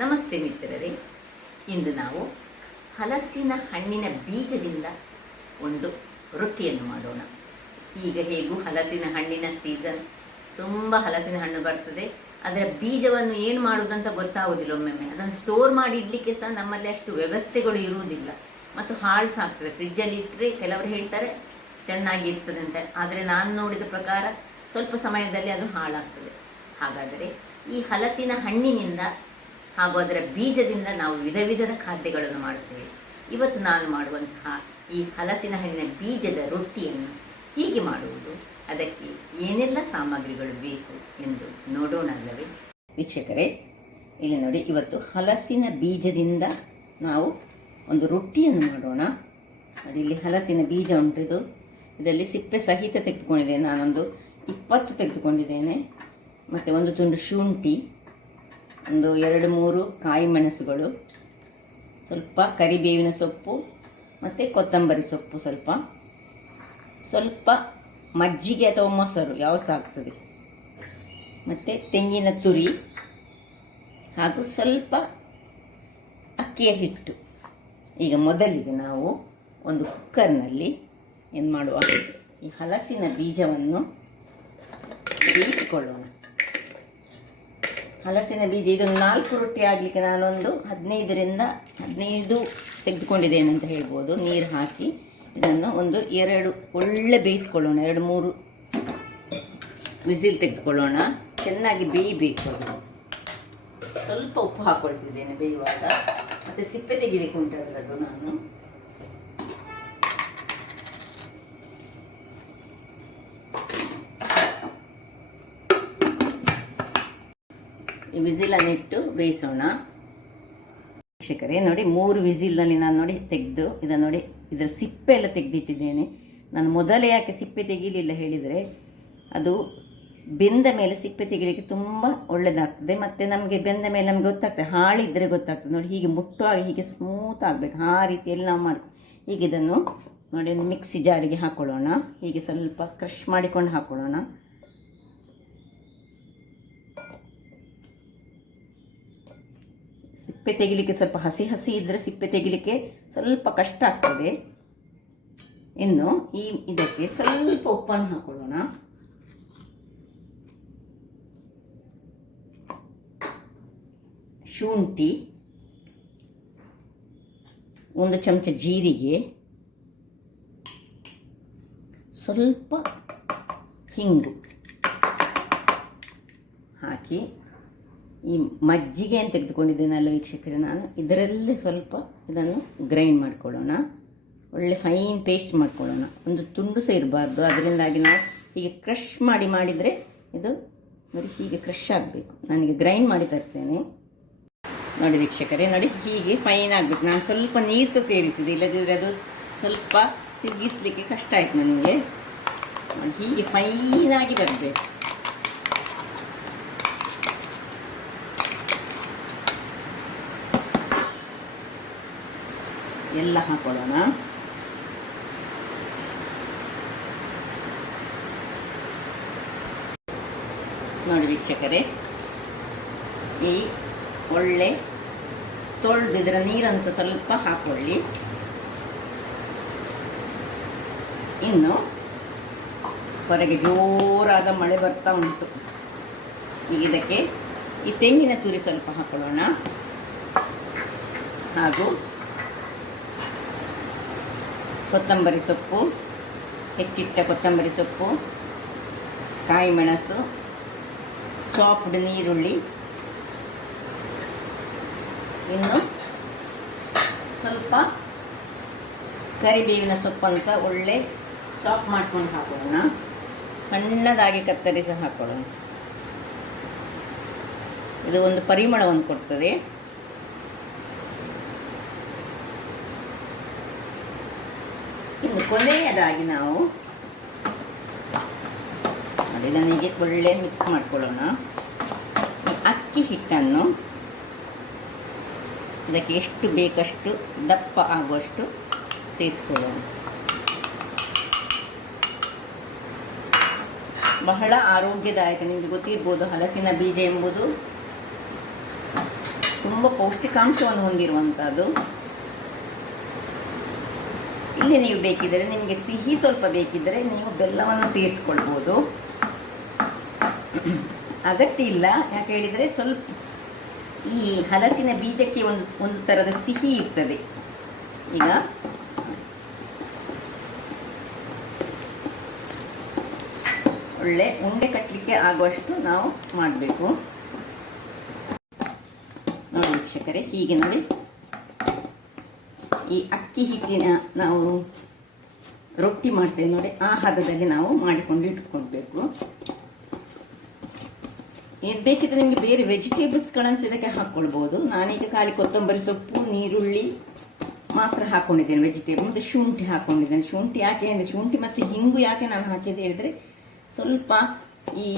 ನಮಸ್ತೆ ಮಿತ್ರರೇ, ಇಂದು ನಾವು ಹಲಸಿನ ಹಣ್ಣಿನ ಬೀಜದಿಂದ ಒಂದು ರೊಟ್ಟಿಯನ್ನು ಮಾಡೋಣ. ಈಗ ಹೇಗೂ ಹಲಸಿನ ಹಣ್ಣಿನ ಸೀಸನ್, ತುಂಬ ಹಲಸಿನ ಹಣ್ಣು ಬರ್ತದೆ. ಅದರ ಬೀಜವನ್ನು ಏನು ಮಾಡುವುದಂತ ಗೊತ್ತಾಗೋದಿಲ್ಲ. ಒಮ್ಮೊಮ್ಮೆ ಅದನ್ನು ಸ್ಟೋರ್ ಮಾಡಿ ಇಡ್ಲಿಕ್ಕೆ ಸಹ ನಮ್ಮಲ್ಲಿ ಅಷ್ಟು ವ್ಯವಸ್ಥೆಗಳು ಇರುವುದಿಲ್ಲ ಮತ್ತು ಹಾಳು ಸಹ ಆಗ್ತದೆ. ಫ್ರಿಜ್ಜಲ್ಲಿ ಇಟ್ಟರೆ ಕೆಲವರು ಹೇಳ್ತಾರೆ ಚೆನ್ನಾಗಿ ಇರ್ತದೆ ಅಂತ, ಆದರೆ ನಾನು ನೋಡಿದ ಪ್ರಕಾರ ಸ್ವಲ್ಪ ಸಮಯದಲ್ಲಿ ಅದು ಹಾಳಾಗ್ತದೆ. ಹಾಗಾದರೆ ಈ ಹಲಸಿನ ಹಣ್ಣಿನಿಂದ ಹಾಗೂ ಅದರ ಬೀಜದಿಂದ ನಾವು ವಿಧ ವಿಧದ ಖಾದ್ಯಗಳನ್ನು ಮಾಡುತ್ತೇವೆ. ಇವತ್ತು ನಾನು ಮಾಡುವಂತಹ ಈ ಹಲಸಿನ ಹಣ್ಣಿನ ಬೀಜದ ರೊಟ್ಟಿಯನ್ನು ಹೀಗೆ ಮಾಡುವುದು, ಅದಕ್ಕೆ ಏನೆಲ್ಲ ಸಾಮಗ್ರಿಗಳು ಬೇಕು ಎಂದು ನೋಡೋಣ ಅಲ್ಲವೇ ವೀಕ್ಷಕರೇ? ಇಲ್ಲಿ ನೋಡಿ, ಇವತ್ತು ಹಲಸಿನ ಬೀಜದಿಂದ ನಾವು ಒಂದು ರೊಟ್ಟಿಯನ್ನು ಮಾಡೋಣ. ಇಲ್ಲಿ ಹಲಸಿನ ಬೀಜ ಉಂಟಿದು, ಇದರಲ್ಲಿ ಸಿಪ್ಪೆ ಸಹಿತ ತೆಗೆದುಕೊಂಡಿದ್ದೇನೆ. ನಾನೊಂದು 20 ತೆಗೆದುಕೊಂಡಿದ್ದೇನೆ. ಮತ್ತು ಒಂದು ತುಂಡು ಶುಂಠಿ, ಒಂದು 2-3 ಕಾಯಿ ಮೆಣಸುಗಳು, ಸ್ವಲ್ಪ ಕರಿಬೇವಿನ ಸೊಪ್ಪು ಮತ್ತು ಕೊತ್ತಂಬರಿ ಸೊಪ್ಪು, ಸ್ವಲ್ಪ ಮಜ್ಜಿಗೆ ಅಥವಾ ಮೊಸರು ಯಾವುದು ಸಹ ಆಗ್ತದೆ, ಮತ್ತು ತೆಂಗಿನ ತುರಿ ಹಾಗೂ ಸ್ವಲ್ಪ ಅಕ್ಕಿಯ ಹಿಟ್ಟು. ಈಗ ಮೊದಲಿಗೆ ನಾವು ಒಂದು ಕುಕ್ಕರ್ನಲ್ಲಿ ಏನು ಮಾಡುವ, ಈ ಹಲಸಿನ ಬೀಜವನ್ನು ಬೇಯಿಸಿಕೊಳ್ಳೋಣ. ಹಲಸಿನ ಬೀಜ ಇದೊಂದು 4 ರೊಟ್ಟಿ ಆಗಲಿಕ್ಕೆ ನಾನೊಂದು 15 ತೆಗೆದುಕೊಂಡಿದ್ದೇನೆ ಅಂತ ಹೇಳ್ಬೋದು. ನೀರು ಹಾಕಿ ಇದನ್ನು ಒಂದು 2 ಒಳ್ಳೆ ಬೇಯಿಸ್ಕೊಳ್ಳೋಣ. 2-3 ವಿಸಿಲ್ ತೆಗೆದುಕೊಳ್ಳೋಣ. ಚೆನ್ನಾಗಿ ಬೇಯಬೇಕು. ಸ್ವಲ್ಪ ಉಪ್ಪು ಹಾಕ್ಕೊಳ್ತಿದ್ದೇನೆ ಬೇಯುವಾಗ, ಮತ್ತು ಸಿಪ್ಪೆ ತೆಗಿಲಿಕ್ಕೆ ಉಂಟು ನಾನು. ಈ ವಿಸಿಲನ್ನಿಟ್ಟು ಬೇಯಿಸೋಣ. ವೀಕ್ಷಕರೇ ನೋಡಿ, 3 ವಿಸಿಲ್ನಲ್ಲಿ ನಾನು ನೋಡಿ ತೆಗೆದು ಇದನ್ನು ನೋಡಿ, ಇದರ ಸಿಪ್ಪೆ ಎಲ್ಲ ತೆಗೆದಿಟ್ಟಿದ್ದೇನೆ. ನಾನು ಮೊದಲೇ ಯಾಕೆ ಸಿಪ್ಪೆ ತೆಗೀಲಿಲ್ಲ ಹೇಳಿದರೆ, ಅದು ಬೆಂದ ಮೇಲೆ ಸಿಪ್ಪೆ ತೆಗಿಲಿಕ್ಕೆ ತುಂಬ ಒಳ್ಳೆಯದಾಗ್ತದೆ. ಮತ್ತು ನಮಗೆ ಬೆಂದ ಮೇಲೆ ನಮಗೆ ಗೊತ್ತಾಗ್ತದೆ, ಹಾಳಿದ್ರೆ ಗೊತ್ತಾಗ್ತದೆ ನೋಡಿ. ಹೀಗೆ ಮುಟ್ಟುವಾಗ ಹೀಗೆ ಸ್ಮೂತ್ ಆಗಬೇಕು, ಆ ರೀತಿಯಲ್ಲಿ ನಾವು ಮಾಡ್ತೀವಿ. ಈಗ ಇದನ್ನು ನೋಡಿ ಮಿಕ್ಸಿ ಜಾರಿಗೆ ಹಾಕ್ಕೊಳ್ಳೋಣ. ಹೀಗೆ ಸ್ವಲ್ಪ ಕ್ರಷ್ ಮಾಡಿಕೊಂಡು ಹಾಕ್ಕೊಳ್ಳೋಣ. ಸಿಪ್ಪೆ ತೆಗಿಲಿಕ್ಕೆ ಸ್ವಲ್ಪ ಹಸಿ ಇದ್ದರೆ ಸಿಪ್ಪೆ ತೆಗಿಲಿಕ್ಕೆ ಸ್ವಲ್ಪ ಕಷ್ಟ ಆಗ್ತದೆ. ಇನ್ನು ಇದಕ್ಕೆ ಸ್ವಲ್ಪ ಉಪ್ಪನ್ನು ಹಾಕೊಳ್ಳೋಣ. ಶುಂಠಿ, 1 ಚಮಚ ಜೀರಿಗೆ, ಸ್ವಲ್ಪ ಹಿಂಗು ಹಾಕಿ, ಈ ಮಜ್ಜಿಗೆ ಅಂತ ತೆಗೆದುಕೊಂಡಿದ್ದೇನಲ್ಲ ವೀಕ್ಷಕರೇ, ನಾನು ಇದರಲ್ಲೇ ಸ್ವಲ್ಪ ಇದನ್ನು ಗ್ರೈಂಡ್ ಮಾಡ್ಕೊಳ್ಳೋಣ. ಒಳ್ಳೆ ಫೈನ್ ಪೇಸ್ಟ್ ಮಾಡ್ಕೊಳ್ಳೋಣ. ಒಂದು ತುಂಡು ಸಹ ಇರಬಾರ್ದು. ಅದರಿಂದಾಗಿ ನಾವು ಹೀಗೆ ಕ್ರಷ್ ಮಾಡಿದರೆ ಇದು ನೋಡಿ ಹೀಗೆ ಕ್ರಷ್ ಆಗಬೇಕು. ನನಗೆ ಗ್ರೈಂಡ್ ಮಾಡಿ ತರ್ತೇನೆ ನೋಡಿ ವೀಕ್ಷಕರೇ. ನೋಡಿ ಹೀಗೆ ಫೈನ್ ಆಗಬೇಕು. ನಾನು ಸ್ವಲ್ಪ ನೀರು ಸಹ ಸೇರಿಸಿದೆ, ಇಲ್ಲದಿದ್ದರೆ ಅದು ಸ್ವಲ್ಪ ತಿರುಗಿಸ್ಲಿಕ್ಕೆ ಕಷ್ಟ ಆಯ್ತು ನನಗೆ. ಹೀಗೆ ಫೈನಾಗಿ ಬರಬೇಕು. ಎಲ್ಲ ಹಾಕೊಳ್ಳೋಣ. ನೋಡಿ ವೀಕ್ಷಕರೇ, ಈ ಒಳ್ಳೆ ತೊಳೆದು ಇದರ ನೀರನ್ನು ಸ್ವಲ್ಪ ಹಾಕೊಳ್ಳಿ. ಇನ್ನು ಹೊರಗೆ ಜೋರಾದ ಮಳೆ ಬರ್ತಾ ಉಂಟು. ಈಗ ಇದಕ್ಕೆ ಈ ತೆಂಗಿನ ತುರಿ ಸ್ವಲ್ಪ ಹಾಕೊಳ್ಳೋಣ, ಹಾಗೂ ಕೊತ್ತಂಬರಿ ಸೊಪ್ಪು, ಹೆಚ್ಚಿಟ್ಟ ಕೊತ್ತಂಬರಿ ಸೊಪ್ಪು, ಕಾಯಿ ಮೆಣಸು, ಚಾಪ್ಡ್ ನೀರುಳ್ಳಿ, ಇನ್ನು ಸ್ವಲ್ಪ ಕರಿಬೇವಿನ ಸೊಪ್ಪಂತ ಒಳ್ಳೆ ಚಾಪ್ ಮಾಡ್ಕೊಂಡು ಹಾಕೊಳ್ಳೋಣ. ಸಣ್ಣದಾಗಿ ಕತ್ತರಿಸಿ ಹಾಕೊಳ್ಳೋಣ. ಇದು ಒಂದು ಪರಿಮಳವನ್ನು ಕೊಡ್ತದೆ. ಇನ್ನು ಕೊನೆಯದಾಗಿ ನಾವು ಅದನ್ನು ಹೀಗೆ ಒಳ್ಳೆ ಮಿಕ್ಸ್ ಮಾಡ್ಕೊಳ್ಳೋಣ. ಅಕ್ಕಿ ಹಿಟ್ಟನ್ನು ಇದಕ್ಕೆ ಎಷ್ಟು ಬೇಕಷ್ಟು ದಪ್ಪ ಆಗುವಷ್ಟು ಸೇರಿಸ್ಕೊಳ್ಳೋಣ. ಬಹಳ ಆರೋಗ್ಯದಾಯಕ. ನಿಮಗೆ ಗೊತ್ತಿರ್ಬೋದು, ಹಲಸಿನ ಬೀಜ ಎಂಬುದು ತುಂಬ ಪೌಷ್ಟಿಕಾಂಶವನ್ನು ಹೊಂದಿರುವಂಥದ್ದು. ಇಲ್ಲಿ ನೀವು ಬೇಕಿದ್ದರೆ, ನಿಮಗೆ ಸಿಹಿ ಸ್ವಲ್ಪ ಬೇಕಿದ್ದರೆ ನೀವು ಬೆಲ್ಲವನ್ನು ಸೇರಿಸ್ಕೊಳ್ಬೋದು. ಅಗತ್ಯ ಇಲ್ಲ, ಯಾಕೆ ಹೇಳಿದರೆ ಸ್ವಲ್ಪ ಈ ಹಲಸಿನ ಬೀಜಕ್ಕೆ ಒಂದು ಥರದ ಸಿಹಿ ಇರ್ತದೆ. ಈಗ ಒಳ್ಳೆ ಉಂಡೆ ಕಟ್ಟಲಿಕ್ಕೆ ಆಗುವಷ್ಟು ನಾವು ಮಾಡಬೇಕು. ನೋಡಿ ವೀಕ್ಷಕರೇ, ಹೀಗೆ ನೋಡಿ ಈ ಅಕ್ಕಿ ಹಿಟ್ಟಿನ ನಾವು ರೊಟ್ಟಿ ಮಾಡ್ತೇವೆ ನೋಡಿ, ಆ ಹದದಲ್ಲಿ ನಾವು ಮಾಡಿಕೊಂಡು ಇಟ್ಕೊಳ್ಬೇಕು. ಇದು ಬೇಕಿದ್ರೆ ನಿಮಗೆ ಬೇರೆ ವೆಜಿಟೇಬಲ್ಸ್ಗಳನ್ನು ಇದಕ್ಕೆ ಹಾಕ್ಕೊಳ್ಬೋದು. ನಾನೀಗ ಖಾಲಿ ಕೊತ್ತಂಬರಿ ಸೊಪ್ಪು, ನೀರುಳ್ಳಿ ಮಾತ್ರ ಹಾಕ್ಕೊಂಡಿದ್ದೇನೆ ವೆಜಿಟೇಬಲ್. ಮತ್ತು ಶುಂಠಿ ಹಾಕ್ಕೊಂಡಿದ್ದೇನೆ. ಶುಂಠಿ ಯಾಕೆ ಅಂದರೆ, ಶುಂಠಿ ಮತ್ತು ಹಿಂಗು ಯಾಕೆ ನಾನು ಹಾಕಿದೆ ಹೇಳಿದರೆ, ಸ್ವಲ್ಪ ಈ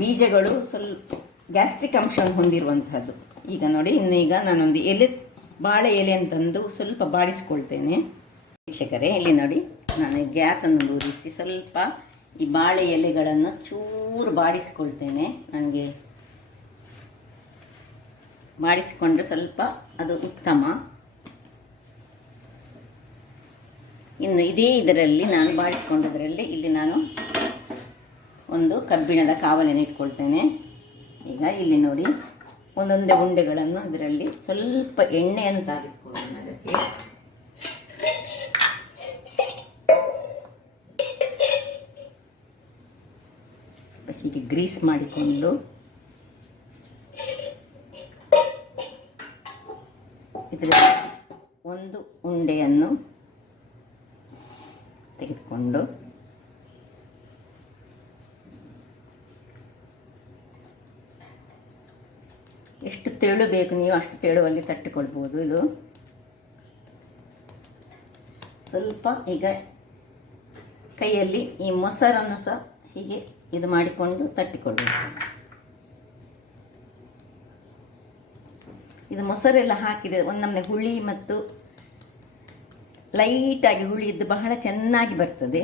ಬೀಜಗಳು ಸ್ವಲ್ಪ ಗ್ಯಾಸ್ಟ್ರಿಕ್ ಅಂಶವನ್ನು ಹೊಂದಿರುವಂತಹದ್ದು. ಈಗ ನೋಡಿ, ಈಗ ನಾನೊಂದು ಬಾಳೆ ಎಲೆ ಅಂತಂದು ಸ್ವಲ್ಪ ಬಾಡಿಸ್ಕೊಳ್ತೇನೆ ವೀಕ್ಷಕರೇ. ಇಲ್ಲಿ ನೋಡಿ, ನಾನು ಗ್ಯಾಸನ್ನು ದೂರಿಸಿ ಸ್ವಲ್ಪ ಈ ಬಾಳೆ ಎಲೆಗಳನ್ನು ಚೂರು ಬಾಡಿಸ್ಕೊಳ್ತೇನೆ. ನನಗೆ ಬಾಡಿಸಿಕೊಂಡ್ರೆ ಸ್ವಲ್ಪ ಅದು ಉತ್ತಮ. ಇನ್ನು ಇದರಲ್ಲಿ ನಾನು ಬಾಡಿಸ್ಕೊಂಡದ್ರಲ್ಲಿ ಇಲ್ಲಿ ನಾನು ಒಂದು ಕಬ್ಬಿಣದ ಕಾವಲಿಯನ್ನು ಇಟ್ಕೊಳ್ತೇನೆ. ಈಗ ಇಲ್ಲಿ ನೋಡಿ, ಒಂದೊಂದೇ ಉಂಡೆಗಳನ್ನು ಅದರಲ್ಲಿ ಸ್ವಲ್ಪ ಎಣ್ಣೆಯನ್ನು ತಾಗಿಸ್ಕೊಳ್ಳೋಣ. ಅದಕ್ಕೆ ಸ್ವಲ್ಪ ಹೀಗೆ ಗ್ರೀಸ್ ಮಾಡಿಕೊಂಡು ಇದರಲ್ಲಿ ಒಂದು ಉಂಡೆಯನ್ನು ತೆಗೆದುಕೊಂಡು ಎಷ್ಟು ತೆಳು ಬೇಕು ನೀವು ಅಷ್ಟು ತೆಳುವಲ್ಲಿ ತಟ್ಟಿಕೊಳ್ಬೋದು. ಇದು ಸ್ವಲ್ಪ ಈಗ ಕೈಯಲ್ಲಿ ಈ ಮೊಸರನ್ನು ಸಹ ಹೀಗೆ ಇದು ಮಾಡಿಕೊಂಡು ತಟ್ಟಿಕೊಳ್ಬೇಕು. ಇದು ಮೊಸರೆಲ್ಲ ಹಾಕಿದರೆ ಒಂದೊಮ್ಮೆ ಹುಳಿ ಮತ್ತು ಲೈಟಾಗಿ ಹುಳಿ ಇದ್ದು ಬಹಳ ಚೆನ್ನಾಗಿ ಬರ್ತದೆ.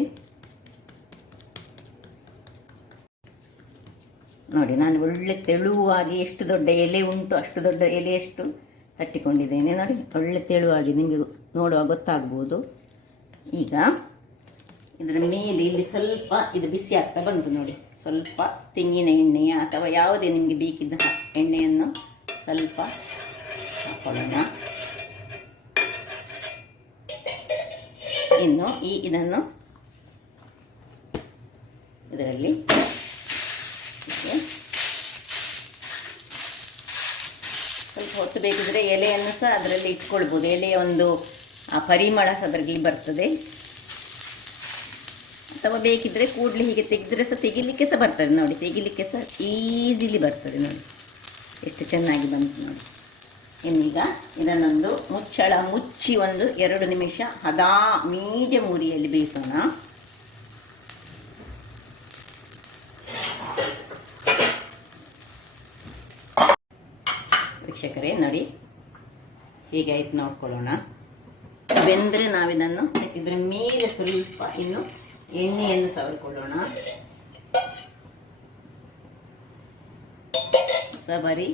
ನೋಡಿ, ನಾನು ಒಳ್ಳೆ ತೆಳುವಾಗಿ ಎಷ್ಟು ದೊಡ್ಡ ಎಲೆ ಉಂಟು ಅಷ್ಟು ದೊಡ್ಡ ಎಲೆಯಷ್ಟು ತಟ್ಟಿಕೊಂಡಿದ್ದೇನೆ. ನೋಡಿ, ಒಳ್ಳೆ ತೆಳುವಾಗಿ ನಿಮಗೆ ನೋಡುವಾಗ ಗೊತ್ತಾಗ್ಬೋದು. ಈಗ ಇದರ ಮೇಲೆ ಇಲ್ಲಿ ಸ್ವಲ್ಪ ಇದು ಬಿಸಿ ಆಗ್ತಾ ಬಂತು ನೋಡಿ. ಸ್ವಲ್ಪ ತೆಂಗಿನ ಎಣ್ಣೆಯ ಅಥವಾ ಯಾವುದೇ ನಿಮಗೆ ಬೇಕಿದ್ದ ಎಣ್ಣೆಯನ್ನು ಸ್ವಲ್ಪ ಹಾಕೊಳ್ಳೋಣ. ಇನ್ನು ಇದನ್ನು ಇದರಲ್ಲಿ ಸ್ವಲ್ಪ ಹೊತ್ತು ಬೇಕಿದ್ರೆ ಎಲೆಯನ್ನು ಸಹ ಅದರಲ್ಲಿ ಇಟ್ಕೊಳ್ಬೋದು. ಎಲೆಯ ಒಂದು ಪರಿಮಳ ಸಹ ಅದರಲ್ಲಿ ಬರ್ತದೆ. ಅಥವಾ ಬೇಕಿದ್ರೆ ಕೂಡಲೇ ಹೀಗೆ ತೆಗೆದ್ರೆ ಸಹ ತೆಗಿಲಿಕ್ಕೆ ಸಹ ಬರ್ತದೆ. ನೋಡಿ, ತೆಗಿಲಿಕ್ಕೆ ಸಹ ಈಸಿಲಿ ಬರ್ತದೆ. ನೋಡಿ ಎಷ್ಟು ಚೆನ್ನಾಗಿ ಬಂತು ನೋಡಿ. ಇನ್ನೀಗ ಇದನ್ನೊಂದು ಮುಚ್ಚಳ ಮುಚ್ಚಿ ಒಂದು 2 ನಿಮಿಷ ಮೀಡಿಯಂ ಉರಿಯಲ್ಲಿ ಬೇಯಿಸೋಣ. ವೀಕ್ಷಕರೇ ನೋಡಿ, ಹೀಗೆ ಆಯ್ತು ನೋಡ್ಕೊಳ್ಳೋಣ. ಬೆಂದರೆ ನಾವಿದನ್ನು ಇದರ ಮೇಲೆ ಸ್ವಲ್ಪ ಇನ್ನು ಎಣ್ಣೆಯನ್ನು ಸವರಿಕೊಳ್ಳೋಣ. ಸವರಿ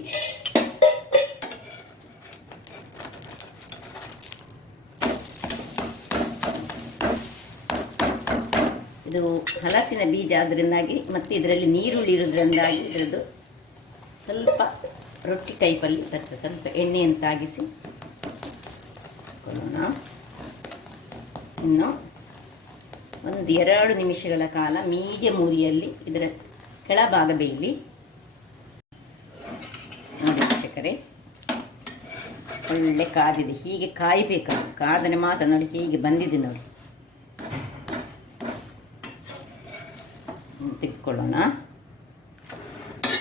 ಇದು ಹಲಸಿನ ಬೀಜ ಆದ್ರಿಂದಾಗಿ ಮತ್ತು ಇದರಲ್ಲಿ ನೀರುಳ್ಳಿ ಇರೋದ್ರಿಂದಾಗಿ ಇದರದ್ದು ಸ್ವಲ್ಪ ರೊಟ್ಟಿ ಟೈಪಲ್ಲಿ ಬರ್ತದೆ. ಸ್ವಲ್ಪ ಎಣ್ಣೆಯನ್ನು ತಾಗಿಸಿ ಹಾಕೊಳ್ಳೋಣ. ಇನ್ನು 1-2 ನಿಮಿಷಗಳ ಕಾಲ ಮೀಡಿಯಂ ಉರಿಯಲ್ಲಿ ಇದರ ಕೆಳಭಾಗ ಬೇಯಲಿ. ನೋಡಿ ವೀಕ್ಷಕರೇ, ಒಳ್ಳೆ ಕಾದಿದೆ. ಹೀಗೆ ಕಾಯಬೇಕು, ಕಾದರೆ ಮಾತ್ರ ನೋಡಿ ಹೀಗೆ ಬಂದಿದೆ ನೋಡಿ. ತೆಗೆದುಕೊಳ್ಳೋಣ.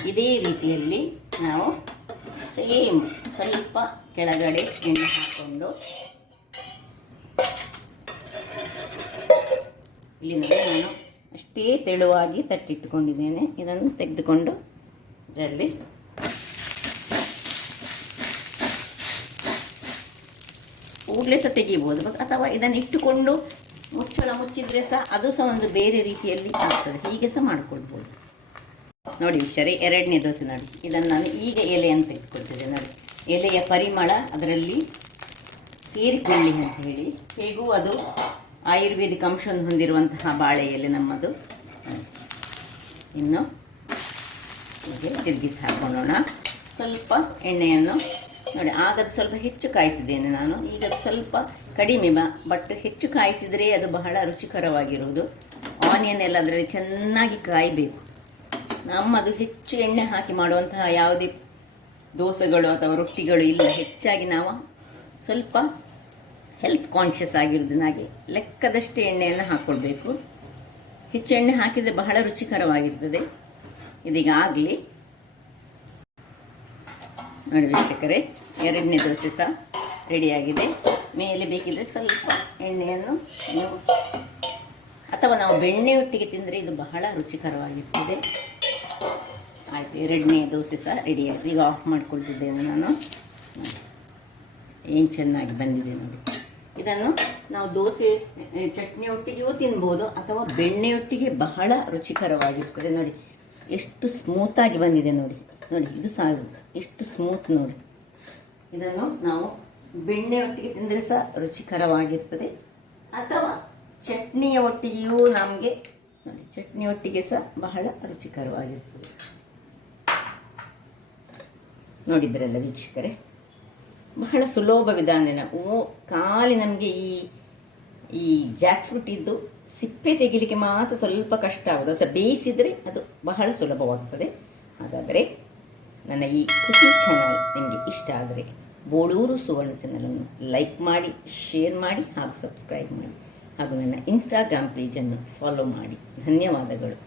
ಇದೇ ರೀತಿಯಲ್ಲಿ ನಾವು ಸೇಮ್ ಸ್ವಲ್ಪ ಕೆಳಗಡೆ ಎಣ್ಣೆ ಹಾಕ್ಕೊಂಡು ಇಲ್ಲಿ ನೋಡಿ, ನಾನು ಅಷ್ಟೇ ತೆಳುವಾಗಿ ತಟ್ಟಿಟ್ಟುಕೊಂಡಿದ್ದೇನೆ. ಇದನ್ನು ತೆಗೆದುಕೊಂಡು ಇದರಲ್ಲಿ ಕೂಡಲೇ ಸಹ ತೆಗಿಬೋದು, ಅಥವಾ ಇದನ್ನು ಇಟ್ಟುಕೊಂಡು ಮುಚ್ಚಳ ಮುಚ್ಚಿದ್ರೆ ಸಹ ಅದು ಸಹ ಒಂದು ಬೇರೆ ರೀತಿಯಲ್ಲಿ ಆಗ್ತದೆ. ಹೀಗೆ ಸಹ ಮಾಡಿಕೊಳ್ಬೋದು. ನೋಡಿ ವೀಕ್ಷರೇ, ಎರಡನೇ ದೋಸೆ ನೋಡಿ. ಇದನ್ನು ನಾನು ಈಗ ಎಲೆಯನ್ನು ತೆಗೆದುಕೊಳ್ತಿದ್ದೆ ನೋಡಿ. ಎಲೆಯ ಪರಿಮಳ ಅದರಲ್ಲಿ ಸೇರಿಕೊಳ್ಳಿ ಅಂತ ಹೇಳಿ. ಹೇಗೂ ಅದು ಆಯುರ್ವೇದಿಕ್ ಅಂಶವನ್ನು ಹೊಂದಿರುವಂತಹ ಬಾಳೆ ಎಲೆ ನಮ್ಮದು. ಇನ್ನು ಹೀಗೆ ತಿರುಗಿಸಿ ಹಾಕೊಳ್ಳೋಣ. ಸ್ವಲ್ಪ ಎಣ್ಣೆಯನ್ನು ನೋಡಿ, ಆಗದು ಸ್ವಲ್ಪ ಹೆಚ್ಚು ಕಾಯಿಸಿದ್ದೇನೆ ನಾನು. ಈಗ ಸ್ವಲ್ಪ ಕಡಿಮೆ ಬಟ್ ಹೆಚ್ಚು ಕಾಯಿಸಿದರೆ ಅದು ಬಹಳ ರುಚಿಕರವಾಗಿರುವುದು. ಆನಿಯನ್ ಎಲ್ಲ ಅದರಲ್ಲಿ ಚೆನ್ನಾಗಿ ಕಾಯಬೇಕು. ನಮ್ಮದು ಹೆಚ್ಚು ಎಣ್ಣೆ ಹಾಕಿ ಮಾಡುವಂತಹ ಯಾವುದೇ ದೋಸೆಗಳು ಅಥವಾ ರೊಟ್ಟಿಗಳು ಇಲ್ಲ. ಹೆಚ್ಚಾಗಿ ನಾವು ಸ್ವಲ್ಪ ಹೆಲ್ತ್ ಕಾನ್ಷಿಯಸ್ ಆಗಿರೋದನ್ನಾಗಿ ಲೆಕ್ಕದಷ್ಟೇ ಎಣ್ಣೆಯನ್ನು ಹಾಕ್ಕೊಳ್ಬೇಕು. ಹೆಚ್ಚು ಎಣ್ಣೆ ಹಾಕಿದರೆ ಬಹಳ ರುಚಿಕರವಾಗಿರ್ತದೆ. ಇದೀಗ ಆಗಲಿ ನೋಡಿ ವೀಕ್ಷಕರೇ, ಎರಡನೇ ದೋಸೆ ಸಹ ರೆಡಿಯಾಗಿದೆ. ಮೇಲೆ ಬೇಕಿದ್ರೆ ಸ್ವಲ್ಪ ಎಣ್ಣೆಯನ್ನು ಅಥವಾ ನಾವು ಬೆಣ್ಣೆಯೊಟ್ಟಿಗೆ ತಿಂದರೆ ಇದು ಬಹಳ ರುಚಿಕರವಾಗಿರ್ತದೆ. ಆಯಿತು, ಎರಡನೇ ದೋಸೆ ಸಹ ರೆಡಿಯಾಗಿದೆ. ಈಗ ಆಫ್ ಮಾಡ್ಕೊಳ್ತಿದ್ದೇನೆ ನಾನು. ಏನು ಚೆನ್ನಾಗಿ ಬಂದಿದೆ ನೋಡಿ. ಇದನ್ನು ನಾವು ದೋಸೆ ಚಟ್ನಿಯೊಟ್ಟಿಗೆಯೂ ತಿನ್ಬೋದು ಅಥವಾ ಬೆಣ್ಣೆಯೊಟ್ಟಿಗೆ ಬಹಳ ರುಚಿಕರವಾಗಿರ್ತದೆ. ನೋಡಿ ಎಷ್ಟು ಸ್ಮೂತಾಗಿ ಬಂದಿದೆ ನೋಡಿ. ನೋಡಿ ಇದು ಸಹ ಎಷ್ಟು ಸ್ಮೂತ್ ನೋಡಿ. ಇದನ್ನು ನಾವು ಬೆಣ್ಣೆಯೊಟ್ಟಿಗೆ ತಿಂದರೆ ಸಹ ರುಚಿಕರವಾಗಿರ್ತದೆ ಅಥವಾ ಚಟ್ನಿಯ ಒಟ್ಟಿಗೆಯೂ ನಮಗೆ ನೋಡಿ, ಚಟ್ನಿಯೊಟ್ಟಿಗೆ ಸಹ ಬಹಳ ರುಚಿಕರವಾಗಿರ್ತದೆ. ನೋಡಿದ್ರಲ್ಲ ವೀಕ್ಷಕರೇ, ಬಹಳ ಸುಲಭ ವಿಧಾನ. ಖಾಲಿ ನಮಗೆ ಈ ಜಾಕ್ ಫ್ರೂಟ್ ಇದ್ದು ಸಿಪ್ಪೆ ತೆಗಿಲಿಕ್ಕೆ ಮಾತ್ರ ಸ್ವಲ್ಪ ಕಷ್ಟ ಆಗೋದು. ಸ್ವಲ್ಪ ಬೇಯಿಸಿದರೆ ಅದು ಬಹಳ ಸುಲಭವಾಗ್ತದೆ. ಹಾಗಾದರೆ ನನ್ನ ಈ ಕುಕಿಂಗ್ ಚಾನಲ್ ನಿಮಗೆ ಇಷ್ಟ ಆದರೆ ಬೋಳೂರು ಸುವರ್ಣ ಚಾನಲನ್ನು ಲೈಕ್ ಮಾಡಿ, ಶೇರ್ ಮಾಡಿ ಹಾಗೂ ಸಬ್ಸ್ಕ್ರೈಬ್ ಮಾಡಿ ಹಾಗೂ ನನ್ನ ಇನ್ಸ್ಟಾಗ್ರಾಮ್ ಪೇಜನ್ನು ಫಾಲೋ ಮಾಡಿ. ಧನ್ಯವಾದಗಳು.